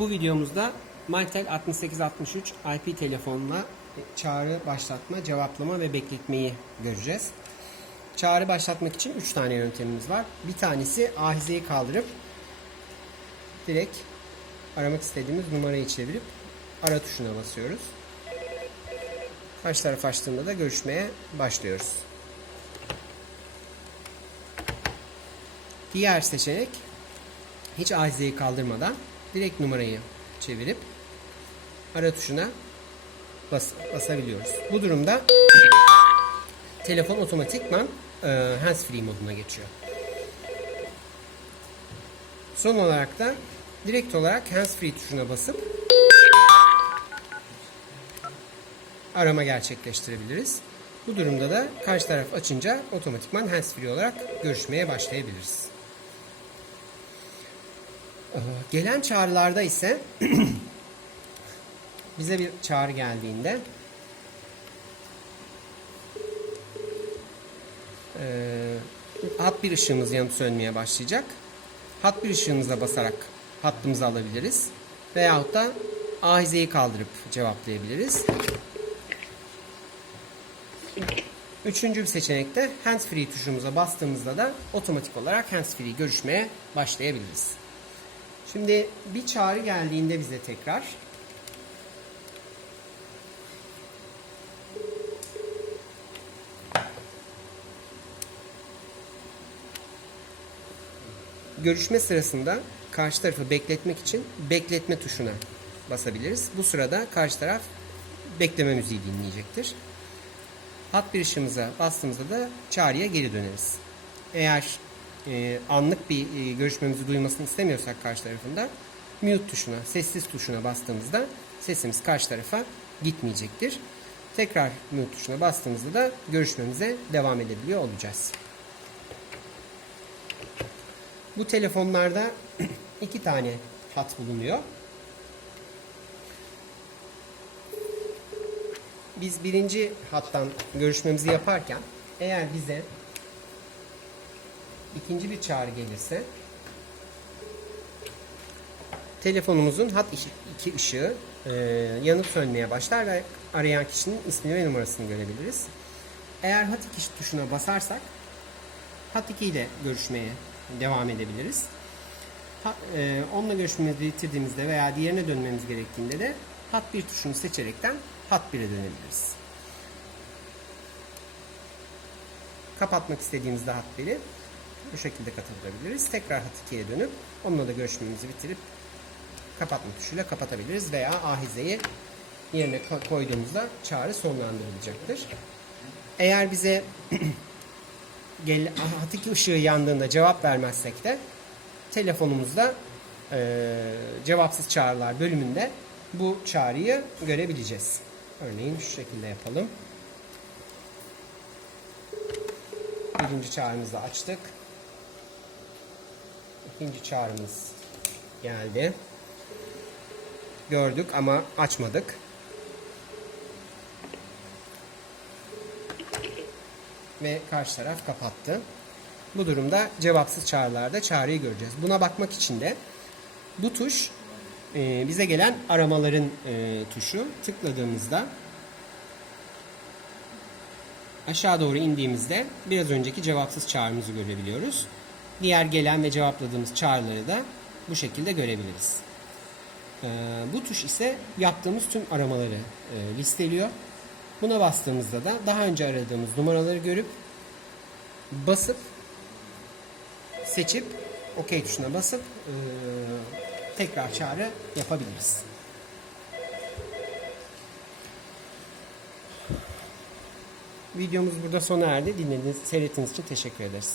Bu videomuzda Maltel 6863 IP telefonla çağrı başlatma, cevaplama ve bekletmeyi göreceğiz. Çağrı başlatmak için 3 tane yöntemimiz var. Bir tanesi ahizeyi kaldırıp direkt aramak istediğimiz numarayı çevirip ara tuşuna basıyoruz. Karşı taraf açtığında da görüşmeye başlıyoruz. Diğer seçenek hiç ahizeyi kaldırmadan direkt numarayı çevirip ara tuşuna bas, basabiliyoruz. Bu durumda telefon otomatikman e, hands free moduna geçiyor. Son olarak da direkt olarak hands free tuşuna basıp arama gerçekleştirebiliriz. Bu durumda da karşı taraf açınca otomatikman hands free olarak görüşmeye başlayabiliriz. Gelen çağrılarda ise bize bir çağrı geldiğinde hat bir ışığımız yanıp sönmeye başlayacak. Hat bir ışığımıza basarak hattımızı alabiliriz. Veyahut da ahizeyi kaldırıp cevaplayabiliriz. Üçüncü bir seçenekte hands free tuşumuza bastığımızda da otomatik olarak hands free görüşmeye başlayabiliriz. Şimdi bir çağrı geldiğinde bize tekrar görüşme sırasında karşı tarafı bekletmek için bekletme tuşuna basabiliriz. Bu sırada karşı taraf bekleme müziği dinleyecektir. Hat bir ışığımıza bastığımızda da çağrıya geri döneriz. Eğer e, anlık bir e, görüşmemizi duymasını istemiyorsak karşı tarafında mute tuşuna, sessiz tuşuna bastığımızda sesimiz karşı tarafa gitmeyecektir. Tekrar mute tuşuna bastığımızda da görüşmemize devam edebiliyor olacağız. Bu telefonlarda iki tane hat bulunuyor. Biz birinci hattan görüşmemizi yaparken eğer bize ikinci bir çağrı gelirse telefonumuzun hat iki ışığı e, yanıp sönmeye başlar ve arayan kişinin ismini ve numarasını görebiliriz. Eğer hat 2 tuşuna basarsak hat 2 ile görüşmeye devam edebiliriz. Ha, e, onunla görüşmemizi bitirdiğimizde veya diğerine dönmemiz gerektiğinde de hat 1 tuşunu seçerekten hat 1'e dönebiliriz. Kapatmak istediğimizde hat 1'i bu şekilde kapatabiliriz. Tekrar hat 2'ye dönüp onunla da görüşmemizi bitirip kapatma tuşuyla kapatabiliriz veya ahizeyi yerine koyduğumuzda çağrı sonlandırılacaktır. Eğer bize gel, hat 2 ışığı yandığında cevap vermezsek de telefonumuzda e, cevapsız çağrılar bölümünde bu çağrıyı görebileceğiz. Örneğin şu şekilde yapalım. Birinci çağrımızı açtık. İkinci çağrımız geldi. Gördük ama açmadık. Ve karşı taraf kapattı. Bu durumda cevapsız çağrılarda çağrıyı göreceğiz. Buna bakmak için de bu tuş e, bize gelen aramaların e, tuşu. Tıkladığımızda aşağı doğru indiğimizde biraz önceki cevapsız çağrımızı görebiliyoruz. Diğer gelen ve cevapladığımız çağrıları da bu şekilde görebiliriz. E, bu tuş ise yaptığımız tüm aramaları e, listeliyor. Buna bastığımızda da daha önce aradığımız numaraları görüp basıp seçip OK tuşuna basıp e, tekrar çağrı yapabiliriz. Videomuz burada sona erdi. Dinlediğiniz, seyrettiğiniz için teşekkür ederiz.